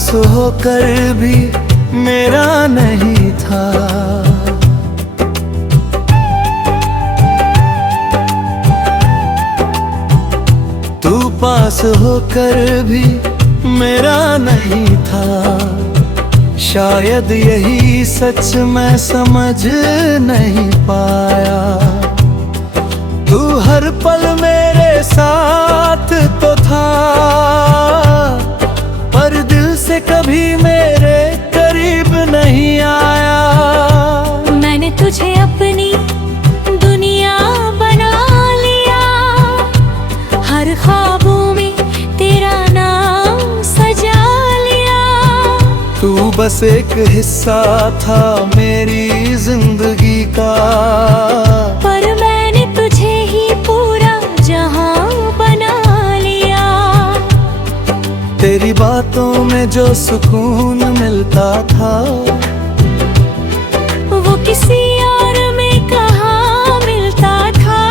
पास होकर भी मेरा नहीं था। तू पास होकर भी मेरा नहीं था। शायद यही सच मैं समझ नहीं पाया। तू हर पल मेरे साथ तो था, पर दिल से कभी मेरे करीब नहीं आया। मैंने तुझे अपनी दुनिया बना लिया, हर ख्वाबों में तेरा नाम सजा लिया। तू बस एक हिस्सा था मेरी जिंदगी का, पर मैंने तुझे ही पूरा जहां बना लिया। तेरी बातों में जो सुकून मिलता था, वो किसी और में कहाँ मिलता था।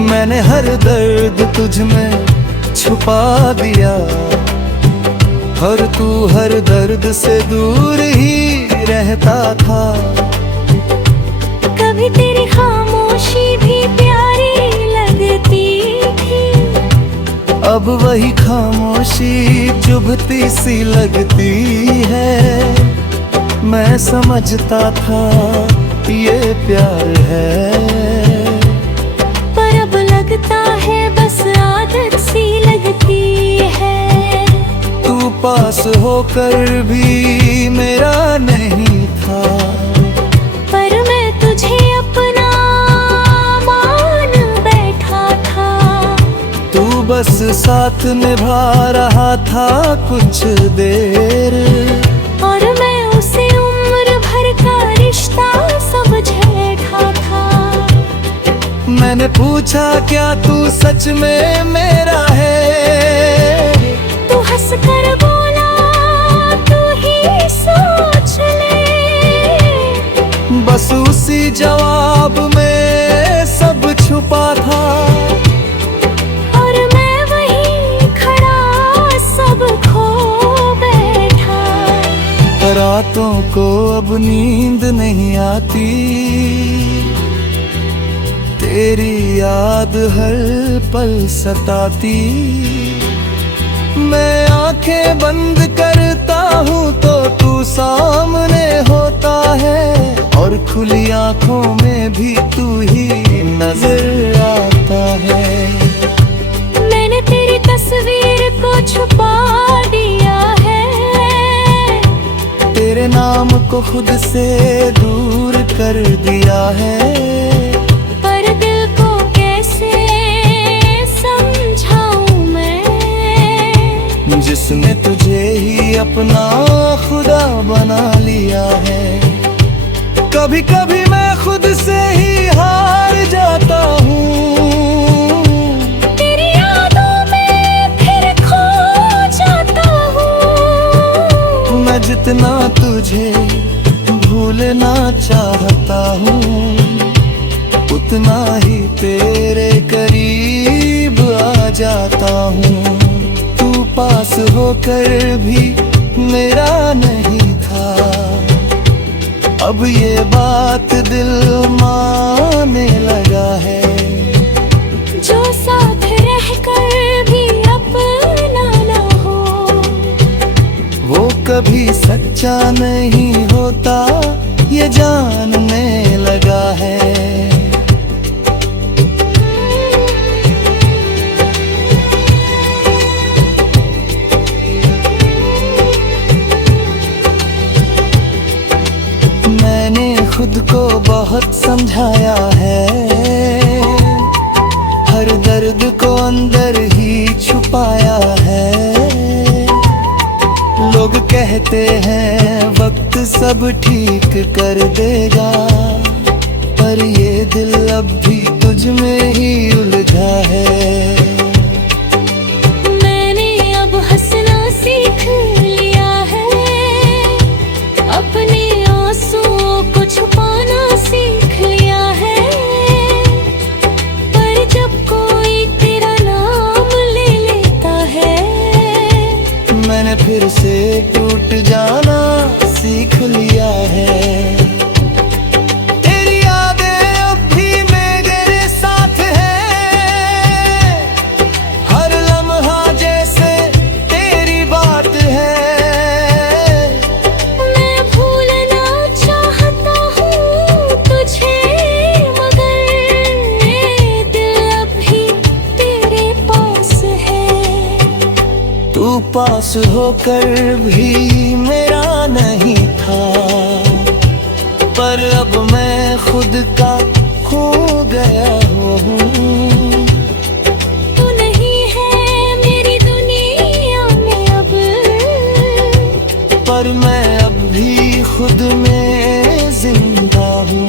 मैंने हर दर्द तुझ में छुपा दिया, और तू हर दर्द से दूर ही रहता था। कभी तेरी खामोशी भी प्यारी लगती थी, अब वही खामोशी चुभती सी लगती है। मैं समझता था ये प्यार है, पर अब लगता है बस आदत सी लगती है। तू पास होकर भी मेरा नहीं था, पर मैं तुझे अपना मान बैठा था। तू बस साथ निभा रहा था कुछ देर, और मैं उसे उम्र भर का रिश्ता समझ बैठा था। मैंने पूछा क्या तू सच में मेरा है, तू हंस कर बोला तू ही सोच ले। बस उसी जवाब में सब छुपा था, और मैं वहीं खड़ा सब खो बैठा। रातों को अब नींद नहीं आती, तेरी याद हर पल सताती। मैं आंखें बंद करता हूँ तो तू सामने होता है, और खुली आंखों में भी तू ही नजर आता है। मैंने तेरी तस्वीर को छुपा दिया है, तेरे नाम को खुद से दूर कर दिया है। पर दिल को कैसे समझाऊं मैं, जिसने तुझे ही अपना खुदा बना लिया है। कभी कभी मैं खुद से ही हार जाता हूँ, तेरी यादों में फिर खो जाता हूँ। मैं जितना तुझे भूलना चाहता हूँ, उतना ही तेरे करीब आ जाता हूँ। तू पास होकर भी मेरा नहीं था, अब ये बात दिल मानने लगा है। जो साथ रहकर भी अपना ना हो, वो कभी सच्चा नहीं होता, ये जानने लगा है। मैंने खुद को बहुत समझाया है, हर दर्द को अंदर ही छुपाया है। लोग कहते हैं वक्त सब ठीक कर देगा, पर ये दिल अब भी तुझ में ही उलझा है। मैंने अब हंसना सीख लिया है, अपने आंसुओं को छुपाना सीख लिया है। पर जब कोई तेरा नाम ले लेता है, मैंने फिर से टूट जाना सीख लिया है। तेरी यादें अब भी मेरे साथ है, हर लम्हा जैसे तेरी बात है। मैं भूलना चाहता हूँ तुझे, मगर ये दिल अभी तेरे पास है। तू पास होकर भी मेरा नहीं था, पर अब मैं खुद का खो गया हूँ। तू नहीं है मेरी दुनिया में अब, पर मैं अब भी खुद में जिंदा हूँ।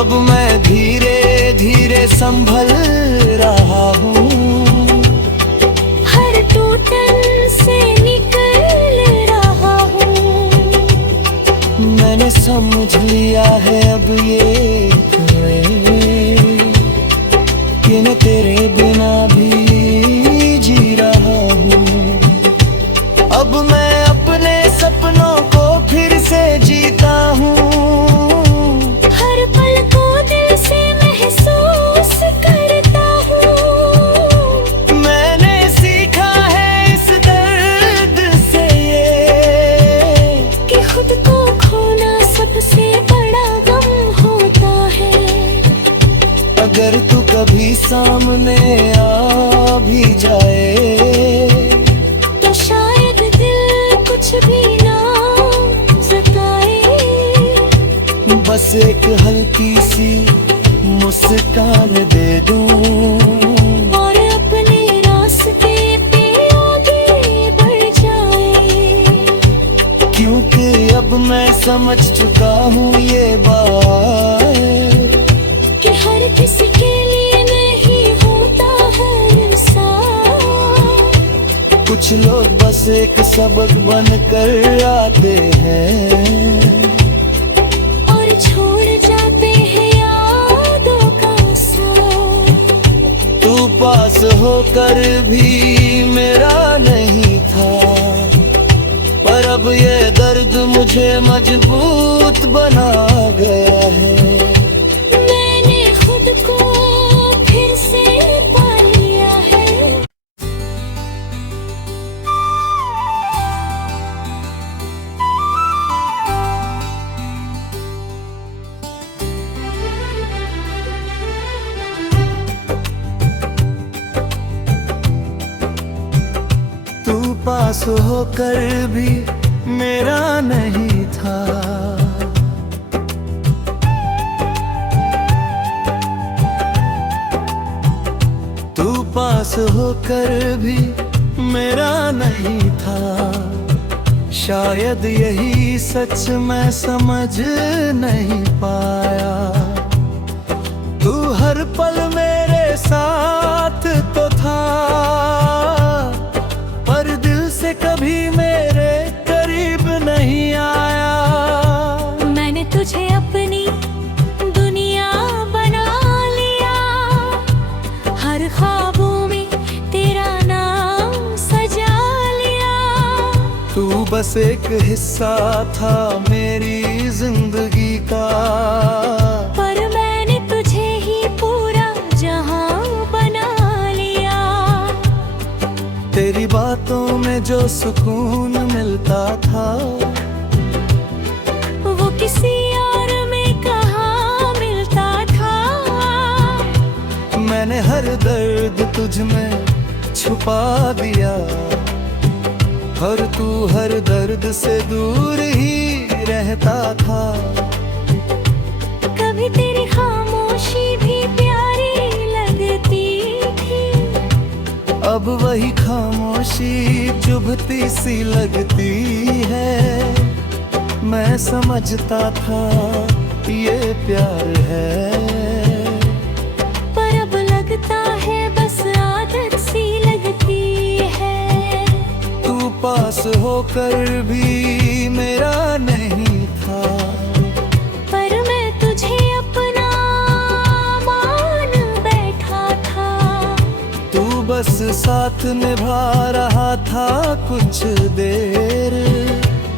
अब मैं धीरे धीरे संभल रहा हूँ, हर टूटन से निकल रहा हूँ। मैंने समझ लिया है अब ये कि मैं तेरे बिना भी जी रहा हूँ। अब मैं अपने सपनों को फिर से जीता हूँ, हर पल को दिल से महसूस करता हूँ। मैंने सीखा है इस दर्द से ये कि खुद को खोना सबसे बड़ा गम होता है। अगर तू कभी सामने आ भी जाए तो शायद दिल कुछ भी ना जताए। बस एक हल्की सी मुस्कान दे दूं और अपने रास्ते पे आगे बढ़ जाए। क्योंकि अब मैं समझ चुका हूँ ये बात कि हर किसी के लिए नहीं होता है इंसान। कुछ लोग बस एक सबक बन कर आते हैं और छोड़ जाते हैं यादों का साथ। तू पास होकर भी मेरा नहीं था, पर अब ये दर्द मुझे मजबूत बना गया है। मैंने खुद को फिर से पा लिया है। तू पास होकर भी मेरा नहीं था, तू पास होकर भी मेरा नहीं था। शायद यही सच मैं समझ नहीं पाया। तू हर पल मेरे साथ तो था, पर दिल से कभी मेरे करीब नहीं आया। मैंने तुझे अपनी दुनिया बना लिया, हर ख्वाबों में तेरा नाम सजा लिया। तू बस एक हिस्सा था मेरी जिंदगी का, पर मैंने तुझे ही पूरा जहां बना लिया। तेरी बातों में जो सुकून मिलता था, वो किसी और में कहाँ मिलता था। मैंने हर दर्द तुझ में छुपा दिया, पर तू हर दर्द से दूर ही रहता था। कभी तेरी खामोशी भी प्यारी लगती थी, अब वही खामोशी चुभती सी लगती है। मैं समझता था ये प्यार है, पर अब लगता है बस आदत सी लगती है। तू पास होकर भी मेरा नहीं था, पर मैं तुझे अपना मान बैठा था। तू बस साथ निभा रहा था कुछ देर,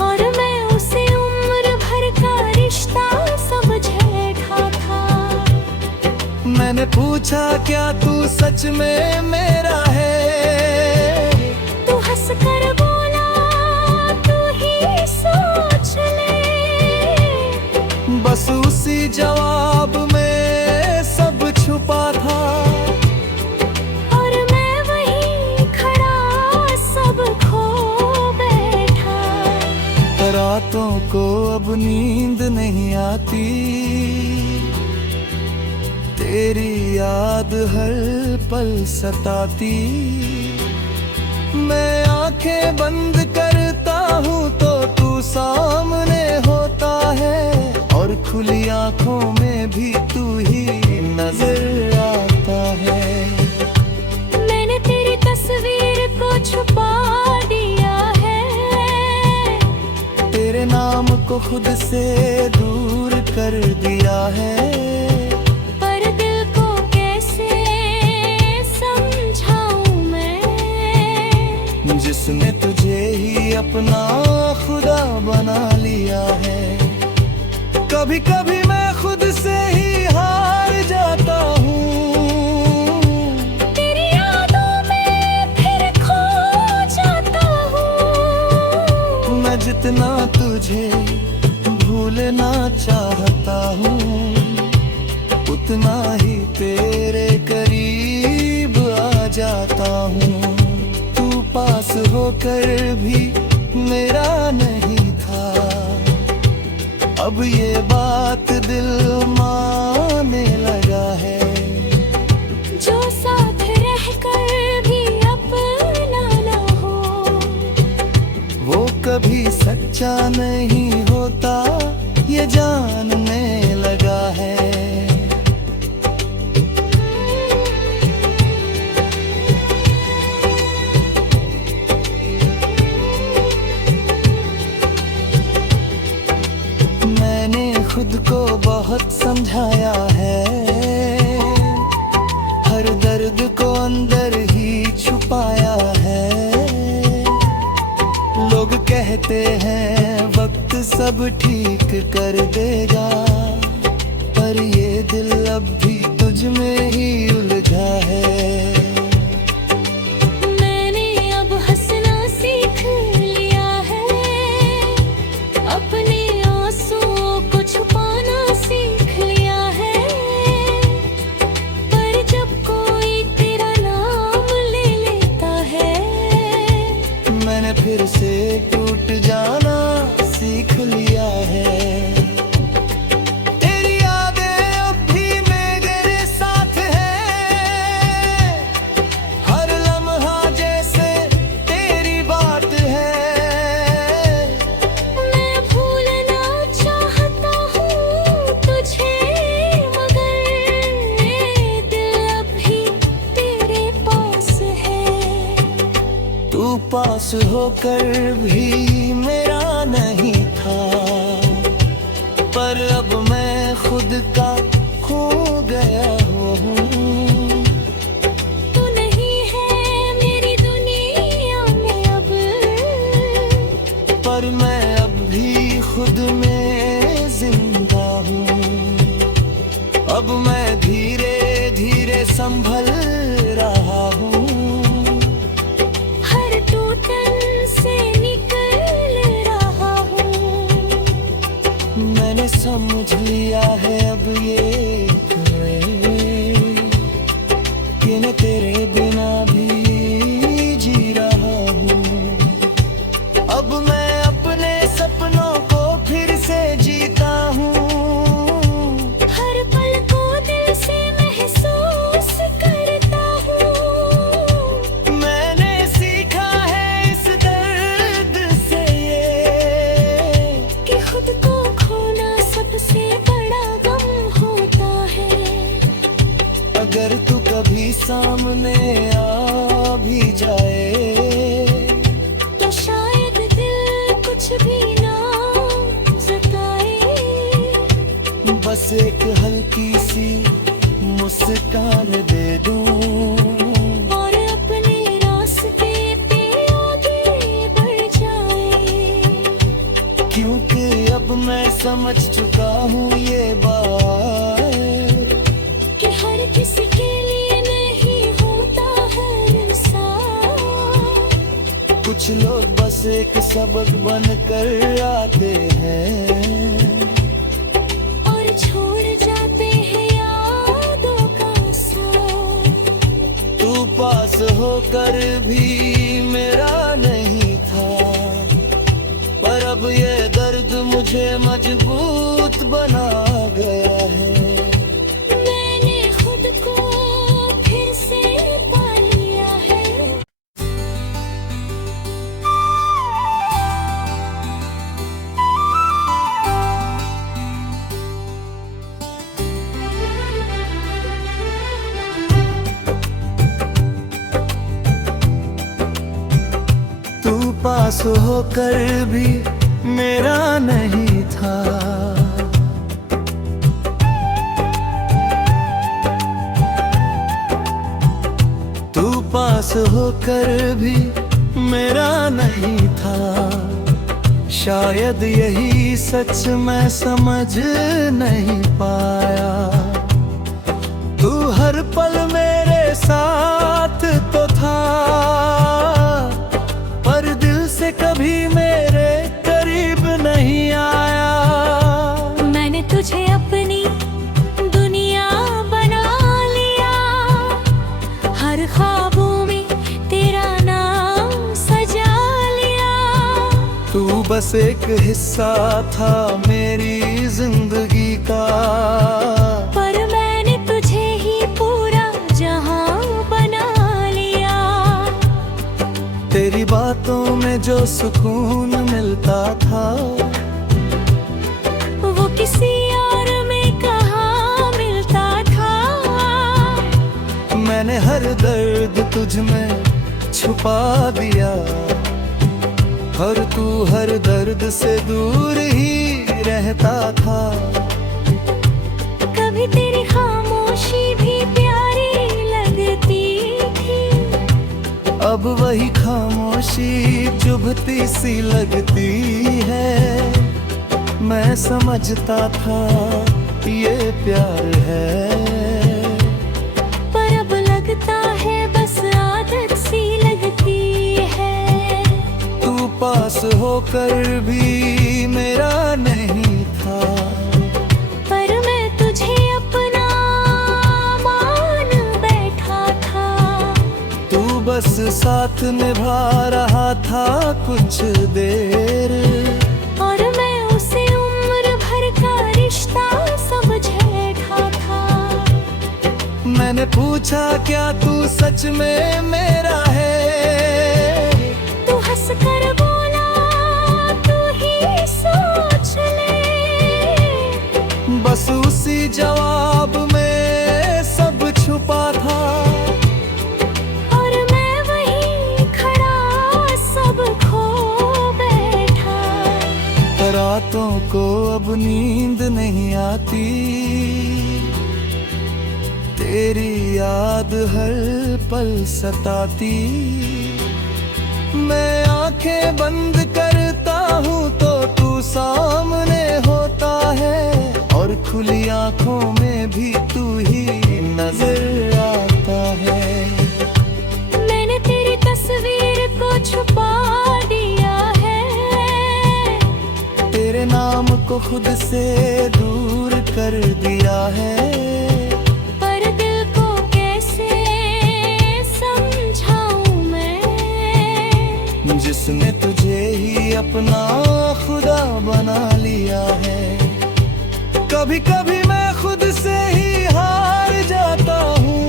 और मैं उसे उम्र भर का रिश्ता समझा था। मैंने पूछा क्या तू सच में मेरा है, तू हंस कर बोला तू ही सोच ले। बस उसी जवाब में सब छुपा था, और मैं वहीं खड़ा सब खो बैठा। रातों को अब नींद नहीं आती, तेरी याद हर पल सताती। मैं आंखें बंद करता हूँ तो तू सामने होता है, और खुली आंखों में भी तू ही नजर आता है। मैंने तेरी तस्वीर को छुपा दिया है, तेरे नाम को खुद से दूर कर दिया है। पर दिल को कैसे समझाऊं मैं, जिसने तुझे ही अपना खुदा बना लिया है। कभी कभी मैं खुद से ही हार जाता हूँ, तेरी यादों में फिर खो जाता हूँ। मैं जितना तुझे भूलना चाहता हूँ, उतना ही तेरे करीब आ जाता हूँ। तू पास होकर भी मेरा नहीं था, अब ये बात दिल मानने लगा है। जो साथ रहकर भी अपना ना हो, वो कभी सच्चा नहीं होता, ये जानने लगा है। मैंने खुद को बहुत समझाया है, हर दर्द को अंदर ही छुपाया है। लोग कहते हैं वक्त सब ठीक कर देगा, पर ये दिल अब भी तुझ में ही उलझा है। मैंने अब हंसना सीख लिया है, अपने आंसुओं को छुपाना सीख लिया है। पर जब कोई तेरा नाम ले लेता है, मैंने फिर से टूट जाना सीख लिया है। तेरी यादें अब भी मेरे साथ है, हर लम्हा जैसे तेरी बात है। मैं भूलना चाहता हूँ तुझे, मगर दिल अभी तेरे पास है। तू पास होकर भी मेरा नहीं था, पर अब मैं खुद का खो गया हूँ। तू नहीं है मेरी दुनिया में अब, पर मैं अब भी खुद में जिंदा हूँ। अब मैं धीरे धीरे संभल रहा हूँ, हर टूटन से निकल रहा हूँ। मैंने समझ लिया है अब ये कि मैं तेरे बिना भी जी रहा हूँ। अब मैं अपने सपनों को फिर से जीता हूँ, हर पल को दिल से महसूस करता हूँ। मैंने सीखा है इस दर्द से ये, कि खुद को खोना सबसे बड़ा गम होता है। अगर तू कभी सामने आ भी जाए, तो शायद दिल कुछ भी ना सताए। बस एक हल्की सी मुस्कान दे दूं, और समझ चुका हूँ ये बात कि हर किसी के लिए नहीं होता है इंसान। कुछ लोग बस एक सबक बन कर आते हैं और छोड़ जाते हैं यादों का साथ। तू पास होकर भी मेरा नहीं था, पर अब ये दर्द मुझे मजबूत बना गया है। मैंने खुद को फिर से पा लिया है। तू पास होकर भी मेरा नहीं था, तू पास होकर भी मेरा नहीं था। शायद यही सच मैं समझ नहीं पाया। तू हर पल मेरे साथ तो था, पर दिल से कभी मेरे करीब नहीं आया। मैंने तुझे अपनी दुनिया बना लिया, हर ख्वाबों में तेरा नाम सजा लिया। तू बस एक हिस्सा था मेरी जिंदगी का, पर मैंने तुझे ही पूरा जहां बना लिया। तेरी बातों में जो सुकून मिलता था, वो किसी और में कहाँ मिलता था। मैंने हर दर्द तुझ में छुपा दिया, और तू हर दर्द से दूर ही रहता था। कभी तेरी खामोशी भी प्यारी लगती थी, अब वही खामोशी चुभती सी लगती है। मैं समझता था ये प्यार है, पर अब लगता है बस आदत सी लगती है। तू पास होकर भी मेरा नहीं था, पर मैं तुझे अपना मान बैठा था। तू बस साथ निभा रहा था कुछ देर, और मैं उसे उम्र भर का रिश्ता समझ बैठा था। मैंने पूछा क्या तू सच में मेरा है, तू हंस कर बोला तू ही सोच ले। बस उसी जवाब में सब छुपा था। और मैं वहीं खड़ा सब खो बैठा। रातों को अब नींद नहीं आती, तेरी याद हर पल सताती। मैं आंखें बंद करता हूँ तो तू सामने होता है, और खुली आंखों में भी तू ही नजर आता है। मैंने तेरी तस्वीर को छुपा दिया है, तेरे नाम को खुद से दूर कर दिया है। पर दिल को कैसे समझाऊं मैं, जिसने तुझे ही अपना खुदा बना लिया है। कभी कभी मैं खुद से ही हार जाता हूँ,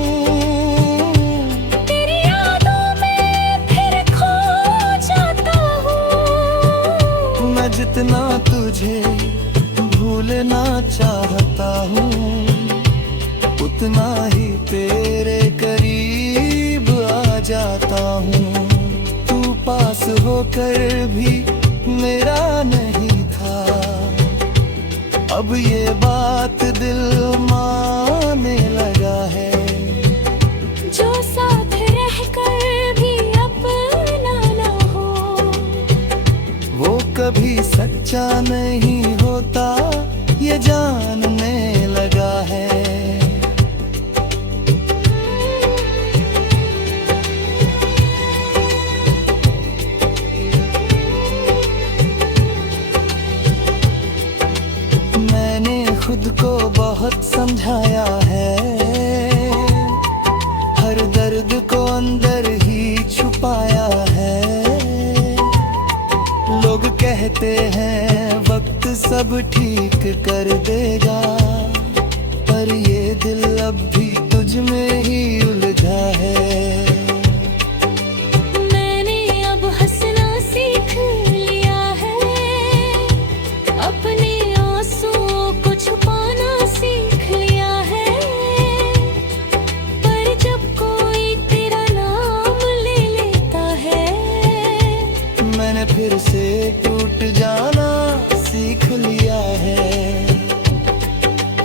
तेरी यादों में फिर खो जाता हूँ। मैं जितना तुझे भूलना चाहता हूँ, उतना ही तेरे करीब आ जाता हूँ। तू पास होकर भी मेरा नहीं था, अब ये बात दिल मानने लगा है। जो साथ रहकर भी अपना ना हो, वो कभी सच्चा नहीं होता। ये जानने लगा है। मैंने खुद को बहुत समझाया है, हर दर्द को अंदर ही छुपाया है। लोग कहते हैं वक्त सब ठीक कर देगा, पर ये दिल अब भी तुझ में ही उलझा है। मैंने अब हंसना सीख लिया है, अपने आंसुओं को छुपाना सीख लिया है। पर जब कोई तेरा नाम ले लेता है, मैंने फिर से टूट जाना सीख लिया है।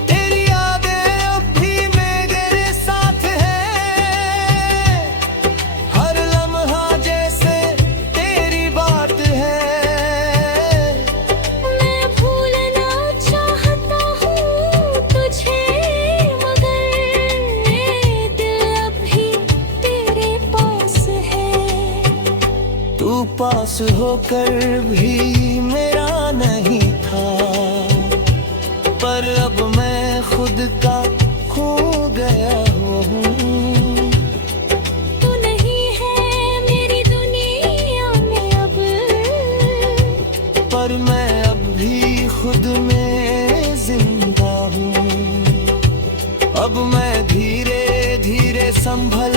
तेरी यादें अब भी मेरे साथ है, हर लम्हा जैसे तेरी बात है। मैं भूलना चाहता हूँ तुझे, मगर ये दिल अब भी तेरे पास है। तू पास होकर भी मेरा नहीं था, पर अब मैं खुद का खो गया हूँ। तू नहीं है मेरी दुनिया में अब, पर मैं अब भी खुद में जिंदा हूँ। अब मैं धीरे धीरे संभल